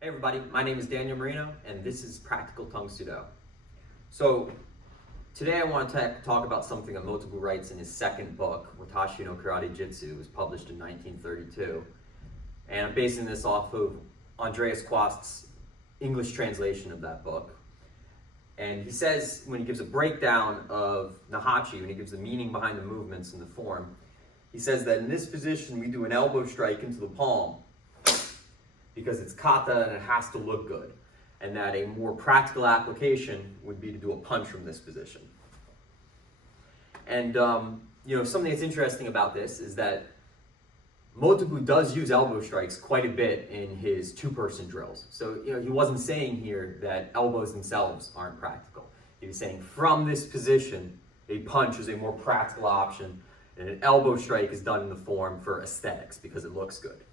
Hey everybody, my name is Daniel Marino and this is Practical Tang Soo. So today I want to talk about something that Motobu writes in his second book, Watashi No Karate-jutsu. It was published in 1932. And I'm basing this off of Andreas Quast's English translation of that book. And he says, when he gives a breakdown of Nahachi, when he gives the meaning behind the movements and the form, he says that in this position we do an elbow strike into the palm because it's kata and it has to look good, and that a more practical application would be to do a punch from this position. And something that's interesting about this is that Motobu does use elbow strikes quite a bit in his two-person drills. So he wasn't saying here that elbows themselves aren't practical. He was saying from this position, a punch is a more practical option, and an elbow strike is done in the form for aesthetics because it looks good.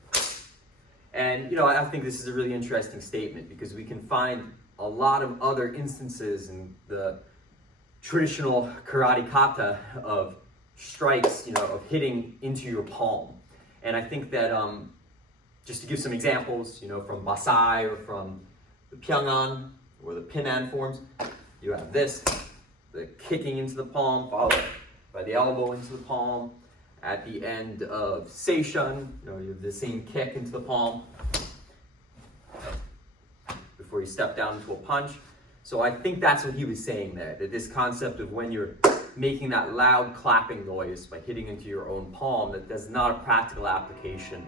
And I think this is a really interesting statement because we can find a lot of other instances in the traditional karate kata of strikes, of hitting into your palm. And I think that just to give some examples, from Basai or from the Pyongan or the Pinan forms, you have this, the kicking into the palm, followed by the elbow into the palm. At the end of Seishun, you have the same kick into the palm before you step down into a punch. So I think that's what he was saying there, that this concept of when you're making that loud clapping noise by hitting into your own palm, that's not a practical application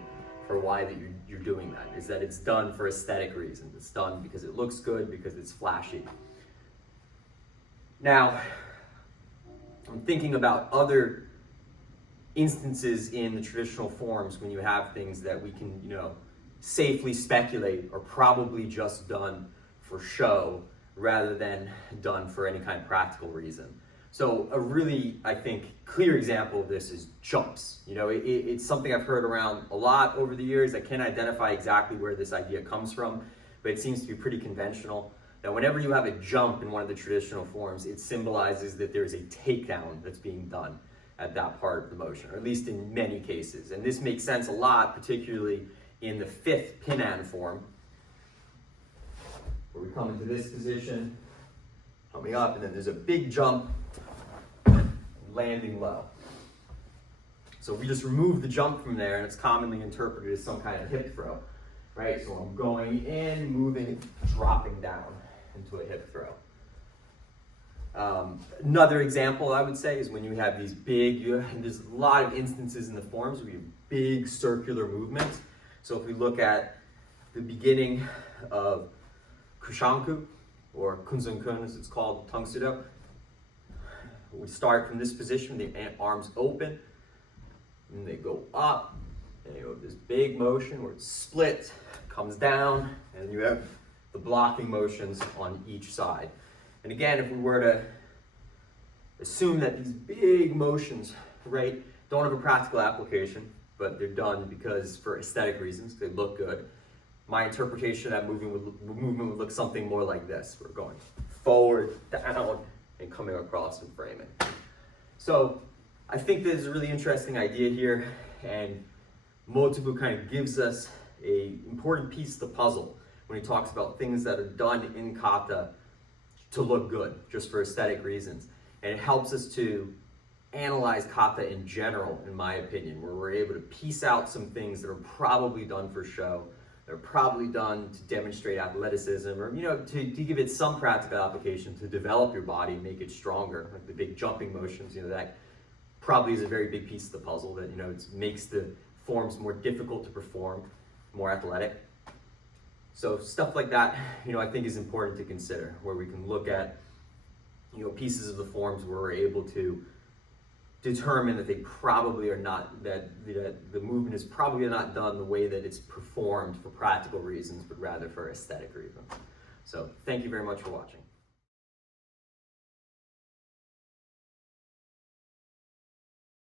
for why that you're doing that, is that it's done for aesthetic reasons. It's done because it looks good, because it's flashy. Now, I'm thinking about other instances in the traditional forms when you have things that we can, safely speculate are probably just done for show rather than done for any kind of practical reason. So a really, I think, clear example of this is jumps. It's something I've heard around a lot over the years. I can't identify exactly where this idea comes from, but it seems to be pretty conventional. Now, whenever you have a jump in one of the traditional forms, it symbolizes that there's a takedown that's being done at that part of the motion, or at least in many cases. And this makes sense a lot, particularly in the fifth Pinan form, where we come into this position, coming up, and then there's a big jump, landing low. So we just remove the jump from there, and it's commonly interpreted as some kind of hip throw, right? So I'm going in, moving, dropping down into a hip throw. Another example I would say is when you have these big, there's a lot of instances in the forms where you have big circular movements. So if we look at the beginning of Kushanku, or Kunzun-kun as it's called, Tang Soo, we start from this position, the arms open, and they go up, and you have this big motion where it splits, comes down, and you have the blocking motions on each side. And again, if we were to assume that these big motions, right, don't have a practical application, but they're done because for aesthetic reasons, they look good, my interpretation of that movement would look something more like this. We're going forward, down, and coming across and framing. So I think there's a really interesting idea here, and Motobu kind of gives us an important piece of the puzzle when he talks about things that are done in kata to look good, just for aesthetic reasons. And it helps us to analyze kata in general, in my opinion, where we're able to piece out some things that are probably done for show, that are probably done to demonstrate athleticism, or to give it some practical application to develop your body, make it stronger, like the big jumping motions. That probably is a very big piece of the puzzle that it makes the forms more difficult to perform, more athletic. So stuff like that, I think is important to consider, where we can look at, pieces of the forms where we're able to determine that they probably are not, that the movement is probably not done the way that it's performed for practical reasons, but rather for aesthetic reasons. So thank you very much for watching.